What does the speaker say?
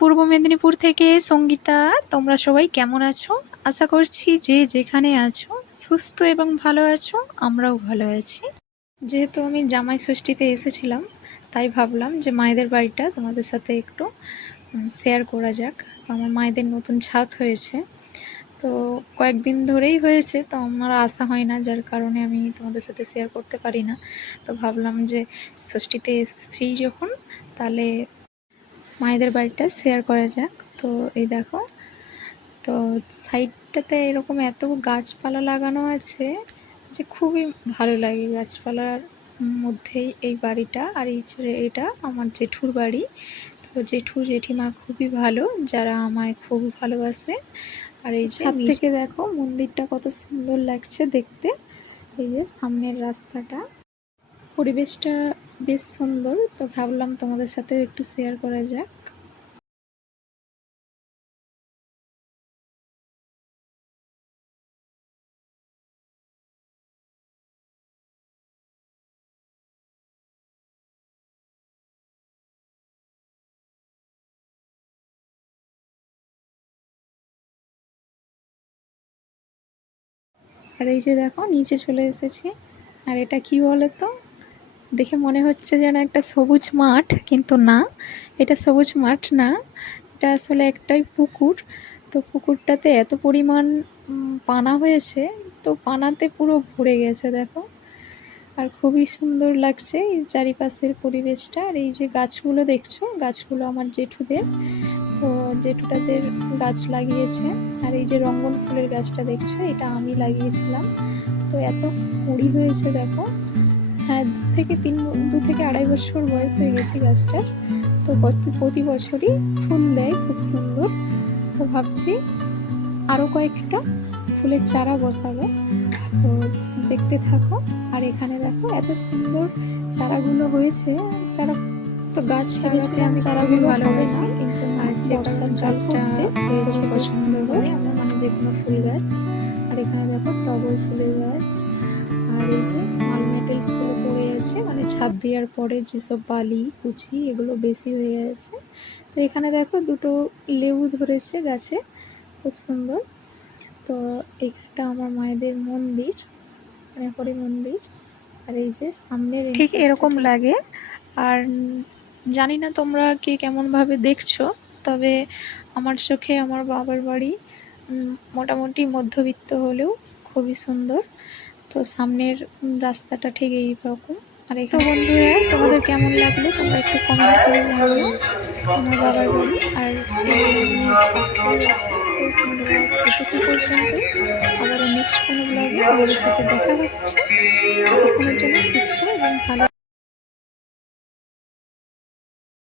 পূর্ব মেদিনীপুর থেকে সঙ্গীতা। তোমরা সবাই কেমন আছো? আশা করছি যে যেখানে আছো সুস্থ এবং ভালো আছো, আমরাও ভালো আছি। যেহেতু আমি জামাই ষষ্ঠীতে এসেছিলাম, তাই ভাবলাম যে মায়েদের বাড়িটা তোমাদের সাথে একটু শেয়ার করা যাক। তো আমার মায়েদের নতুন ছাদ হয়েছে, তো কয়েকদিন ধরেই হয়েছে, তো আমার আসা হয় না, যার কারণে আমি তোমাদের সাথে শেয়ার করতে পারি না। তো ভাবলাম যে ষষ্ঠীতে এসেছি যখন, তাহলে মায়েদের বাড়িটা শেয়ার করা যাক। তো এই দেখো, তো সাইডটাতে এরকম এত গাছপালা লাগানো আছে যে খুবই ভালো লাগে। গাছপালার মধ্যেই এই বাড়িটা, আর এটা আমার জেঠুর বাড়ি। তো জেঠু জেঠিমা খুবই ভালো, যারা আমায় খুব ভালোবাসে। আর এই যে থেকে দেখো মন্দিরটা কত সুন্দর লাগছে দেখতে। এই যে সামনের রাস্তাটা, পরিবেশটা বেশ সুন্দর। তো ভাবলাম তোমাদের সাথে একটু শেয়ার করা যাক। আর এই যে দেখো নিচে চলে এসেছি। আর এটা কি বলো তো, দেখে মনে হচ্ছে যেন একটা সবুজ মাঠ, কিন্তু না, এটা সবুজ মাঠ না, এটা আসলে একটাই পুকুর। তো পুকুরটাতে এত পরিমাণ পানা হয়েছে, তো পানাতে পুরো ভরে গেছে দেখো। আর খুবই সুন্দর লাগছে এই চারিপাশের পরিবেশটা। আর এই যে গাছগুলো দেখছো, গাছগুলো আমার জেঠুদের। তো জেঠুটাদের গাছ লাগিয়েছে। আর এই যে রঙ্গন ফুলের গাছটা দেখছো, এটা আমি লাগিয়েছিলাম। তো এত কুঁড়ি হয়েছে দেখো। হ্যাঁ, 2 থেকে 2.5 বছর বয়স হয়ে গেছে গাছটার। তো প্রতি বছরই ফুল দেয় খুব সুন্দর। তো ভাবছি আরও কয়েকটা ফুলের চারা বসাবো, তো দেখতে থাকো। আর এখানে দেখো এত সুন্দর চারাগুলো হয়েছে। চারা তো গাছ লাগাতে আমি চারাগুলো ভালোবাসি, কিন্তু বর্ষার গাছটা হয়েছে পছন্দ করে আমার, মানে যে কোনো ফুল গাছ। আর এখানে দেখো টগর ফুলের গাছ। আর এই যে মালমেটেলসগুলো পড়ে আছে, মানে ছাদ দেওয়ার পরে যেসব বালি কুচি এগুলো বেশি হয়ে গেছে। তো এখানে দেখো দুটো লেবু ধরেছে গাছে, খুব সুন্দর। তো এইটা আমার মায়েদের মন্দির, মানে হরি মন্দির। আর এই যে সামনের ঠিক এরকম লাগে। আর জানি না তোমরা কে কেমনভাবে দেখছো, তবে আমার চোখে আমার বাবার বাড়ি মোটামুটি মধ্যবিত্ত হলেও খুবই সুন্দর। তো সামনের রাস্তাটা ঠিক এইরকম। আর তো বন্ধুরা, তোমাদের কেমন লাগলো তোমরা একটু কমেন্ট করে জানিও। আমার বাবার বাড়ি আর ছাদ আছে। তো বন্ধুরা, আজ এটুকু পর্যন্তই। আবারও নেক্সট কোনো ব্লগে তোমাদের সাথে দেখা হচ্ছে। ততক্ষণের জন্য সুস্থ এবং ভালো।